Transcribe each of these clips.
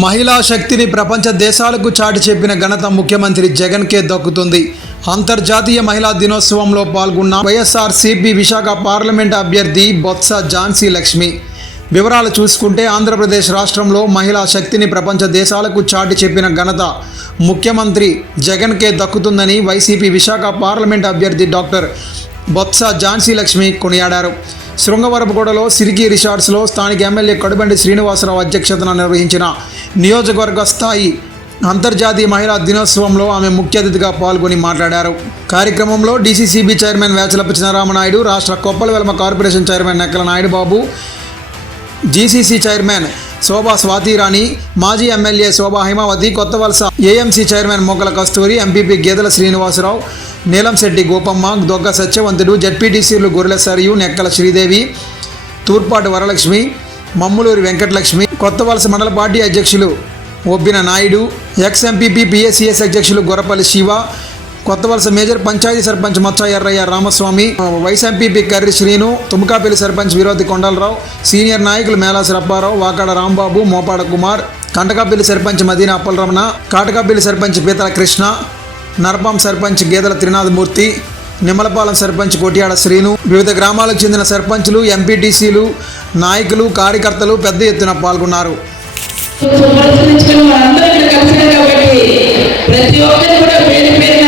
మహిళా శక్తిని ప్రపంచ దేశాలకు చాటి చెప్పిన ఘనత ముఖ్యమంత్రి జగన్కే దక్కుతుంది. అంతర్జాతీయ మహిళా దినోత్సవంలో పాల్గొన్న వైఎస్ఆర్ సిపి విశాఖ పార్లమెంట్ అభ్యర్థి బొత్స ఝాన్సీ లక్ష్మి. వివరాలు చూసుకుంటే ఆంధ్రప్రదేశ్ రాష్ట్రంలో మహిళా శక్తిని ప్రపంచ దేశాలకు చాటి చెప్పిన ఘనత ముఖ్యమంత్రి జగన్కే దక్కుతుందని వైసీపీ విశాఖ పార్లమెంట్ అభ్యర్థి డాక్టర్ బొత్స ఝాన్సీ లక్ష్మి కొనియాడారు. శృంగవరపుగూడలో సిరికి రిసార్ట్స్లో స్థానిక ఎమ్మెల్యే కడుబండి శ్రీనివాసరావు అధ్యక్షతన నిర్వహించిన నియోజకవర్గ స్థాయి అంతర్జాతీయ మహిళా దినోత్సవంలో ఆమె ముఖ్య అతిథిగా పాల్గొని మాట్లాడారు. కార్యక్రమంలో డీసీసీబీ చైర్మన్ వేచలప చినరామనాయుడు రాష్ట్ర Koppala Velama corporation chairman Nekkala Naidu Babu GCC chairman Shobha Swathirani మాజీ MLA Shobha Himavathi Kothavalasa AMC chairman Moggala Kasturi MPP Gedela Srinivasarao Neelamsetti Gopamma Dogga సత్యవంతుడు జడ్పీటీసీలు గొర్రెల సరియు నెక్కల శ్రీదేవి తూర్పాటి వరలక్ష్మి మమ్ములూరి వెంకటలక్ష్మి కొత్త వలస మండల పార్టీ అధ్యక్షులు Obbina Naidu ex MPP PSCS అధ్యక్షులు Gorrapalli Siva Kotha Valasa major panchayat sarpanch Maccha Errayya Ramaswamy vice MPP Karri Srinu Tummakapalli sarpanch Virodhi Kondalarao senior నాయకులు మేలాసి రప్పారావు వాకాడ రాంబాబు మోపాడ కుమార్ కంటకాపల్లి సర్పంచ్ మదీనా అప్పలరమణ కాటకాపల్లి సర్పంచ్ పీతల కృష్ణ నరపాం సర్పంచ్ గేదెల త్రినాథమూర్తి నిమ్మలపాలెం సర్పంచ్ కొట్టియాడ శ్రీను వివిధ గ్రామాలకు చెందిన సర్పంచులు ఎంపీటీసీలు నాయకులు కార్యకర్తలు పెద్ద ఎత్తున పాల్గొన్నారు. ప్రతి ఒక్కరు కూడా పేరు పేరు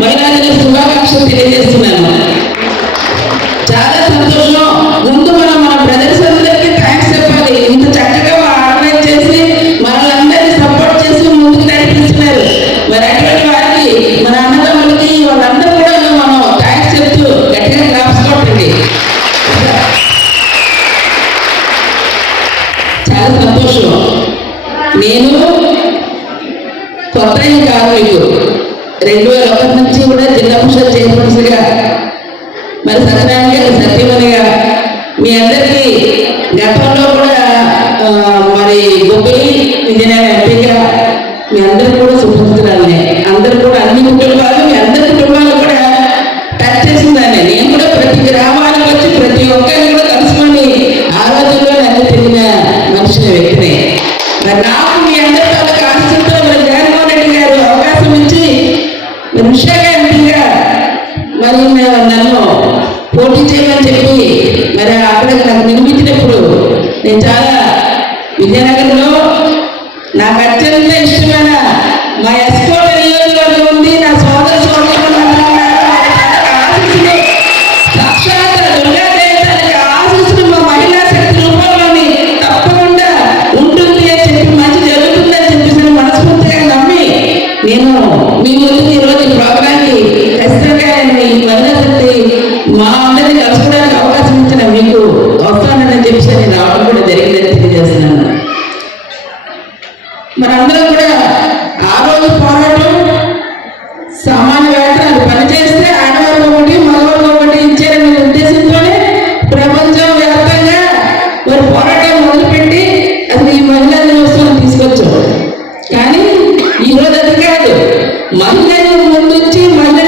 మహిళా దిన శుభాకాంక్షలు తెలియజేస్తున్నాను. చాలా సంతోషం. ముందు మనం మన బ్రదర్స్ అందరికీ థ్యాంక్స్ చెప్పాలి. ఇంత చక్కగా ఆర్గనైజ్ చేసి మనల్ని అందరినీ సపోర్ట్ చేసి ముందుకు నడిపిస్తున్నారు. మరి అటువంటి వారికి మన అన్నదమ్ములకి వాళ్ళందరూ కూడా మనం థ్యాంక్స్ చెప్తూ గట్టిగా రాసుకోండి చాలా సంతోషం. నేను కొత్త కాదు మీకు. రెండు వేల ఒకటి నుంచి కూడా జిల్లా పరిషత్ చైర్పర్సన్గా. మరి సత్యనారాయణ గారు సత్యమనిగా మీ అందరికీ గతంలో కూడా మరి గొబ్బిలి విజయనగరం ఎంపీగా మీ అందరూ కూడా సుపరిచితురాలనే అందరూ కూడా అన్ని కుటుంబాలు మీ అందరి కుటుంబాలు కూడా టచ్ చేసిందాన్ని. నేను కూడా ప్రతి గ్రామానికి వచ్చి ప్రతి ఒక్కరిని కూడా కలుసుకొని ఆ రోజుల్లో నన్ను తిరిగిన మనిషిని వ్యక్తిని. నాకు మీ అందరితో విజయనగరంలో నాకు అత్యంత ఇష్టమైన మా ఎస్కోట కానీ ఈ రోజు అది కాదు. మహిళలు ముందుంచి మహిళల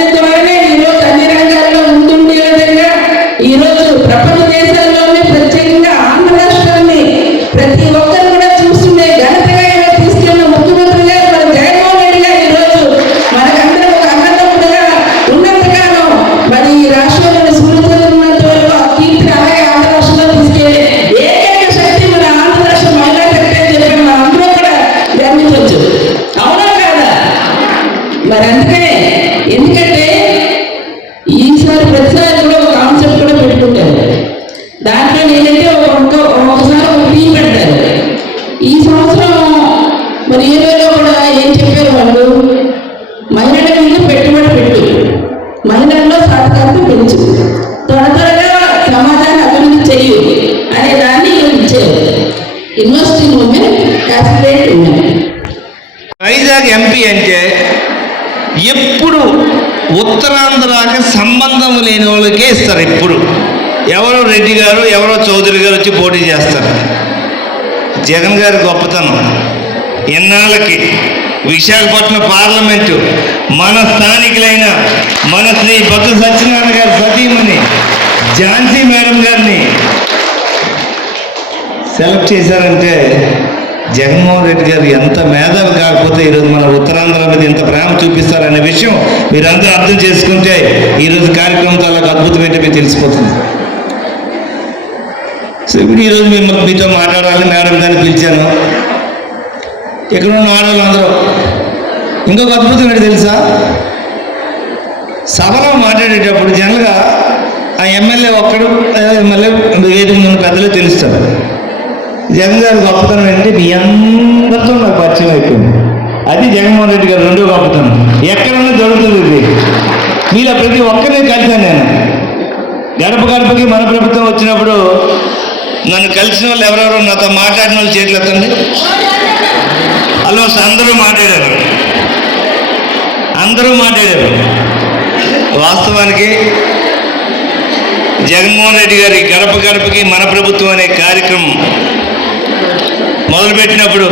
కాన్సన్ట్రేట్ ఉన్నాం వైజాగ్ ఎంపీ అంటే ఎప్పుడు ఉత్తరాంధ్రాకి సంబంధం లేని వాళ్ళకే ఇస్తారు ఎప్పుడు. ఎవరో రెడ్డి గారు ఎవరో చౌదరి గారు వచ్చి పోటీ చేస్తారు. జగన్ గారి గొప్పతనం. ఎన్నాళ్ళకి? విశాఖపట్నం పార్లమెంటు. మన స్థానికులైన మన శ్రీ బొత్స సత్యనారాయణ గారి సతీమణి ఝాన్సీ మేడం గారిని సెలెక్ట్ చేశారంటే జగన్మోహన్ రెడ్డి గారు ఎంత మేధావి కాకపోతే ఈరోజు మన ఉత్తరాంధ్ర మీద ఎంత ప్రేమ చూపిస్తారనే విషయం మీరందరూ అర్థం చేసుకుంటే ఈరోజు కార్యక్రమం చాలా అద్భుతమైతే మీకు తెలిసిపోతుంది. సో ఇప్పుడు ఈరోజు మేము మీతో మాట్లాడాలని మేడం గారిని పిలిచాను. ఇక్కడ ఉన్న ఆడవాళ్ళు అందరూ? ఇంకొక అద్భుతం ఏంటి తెలుసా? సభలో మాట్లాడేటప్పుడు జనరల్గా ఆ ఎమ్మెల్యే ఒక్కడు ఎమ్మెల్యే వేదిక ముందు పెద్దలే తెలుస్తారు. జగన్ గారి గొప్పతనం ఏంటంటే మీ అందరితో నాకు పరిచయం అయిపోయింది. అది జగన్మోహన్ రెడ్డి గారు రెండో గొప్పతనం. ఎక్కడన్నా దొరుకుతుంది ఇది. మీలో ప్రతి ఒక్కరిని కలిశాను నేను. గడప గడపకి మన ప్రభుత్వం వచ్చినప్పుడు నన్ను కలిసిన వాళ్ళు ఎవరెవరో నాతో మాట్లాడిన వాళ్ళు చేతులు ఎత్తండి. ఆల్మోస్ట్ అందరూ మాట్లాడారు. అందరూ మాట్లాడారు. వాస్తవానికి జగన్మోహన్ రెడ్డి గారి గడప గడపకి మన ప్రభుత్వం అనే కార్యక్రమం మొదలుపెట్టినప్పుడు.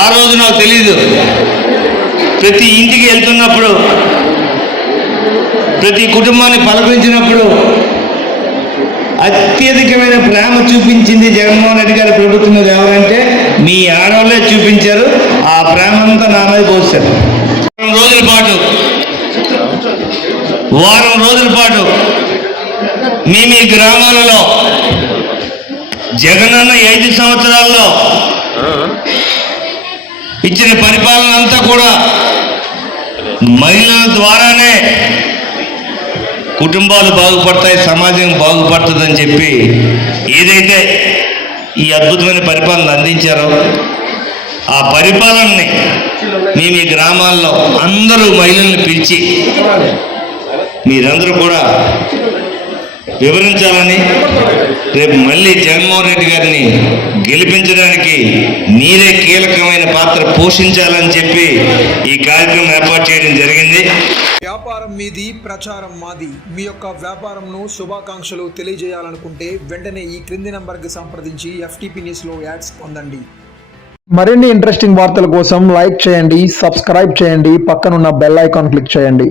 ఆ రోజు నాకు తెలీదు. ప్రతి ఇంటికి వెళ్తున్నప్పుడు ప్రతి కుటుంబాన్ని పలకరించినప్పుడు అత్యధికమైన ప్రేమ చూపించింది జగన్మోహన్ రెడ్డి గారి ప్రభుత్వం మీద ఎవరంటే మీ ఆడవాళ్ళే చూపించారు. ఆ ప్రేమ అంతా నా మీద పోస్తారు వారం రోజుల పాటు వారం రోజుల పాటు మీ మీ గ్రామాలలో జగనన్న ఐదు సంవత్సరాల్లో ఇచ్చిన పరిపాలన అంతా కూడా మహిళల ద్వారానే కుటుంబాలు బాగుపడతాయి సమాజం బాగుపడుతుందని చెప్పి ఏదైతే ఈ అద్భుతమైన పరిపాలన అందించారో ఆ పరిపాలనని మీ మీ గ్రామాల్లో అందరూ మహిళల్ని పిలిచి మీరందరూ కూడా వివరించాలని రేపు మళ్ళీ జగన్మోహన్ రెడ్డి గారిని గెలిపించడానికి మీరే కీలకమైన పాత్ర పోషించాలని చెప్పి ఈ కార్యక్రమం ఏర్పాటు చేయడం జరిగింది. వ్యాపారం మీది ప్రచారం మాది. మీ యొక్క వ్యాపారంను శుభాకాంక్షలు తెలియజేయాలనుకుంటే వెంటనే ఈ క్రింది నంబర్కి సంప్రదించి ఎఫ్టీపీ న్యూస్లో యాడ్స్ పొందండి. మరిన్ని ఇంట్రెస్టింగ్ వార్తల కోసం లైక్ చేయండి సబ్స్క్రైబ్ చేయండి పక్కనున్న బెల్ ఐకాన్ క్లిక్ చేయండి.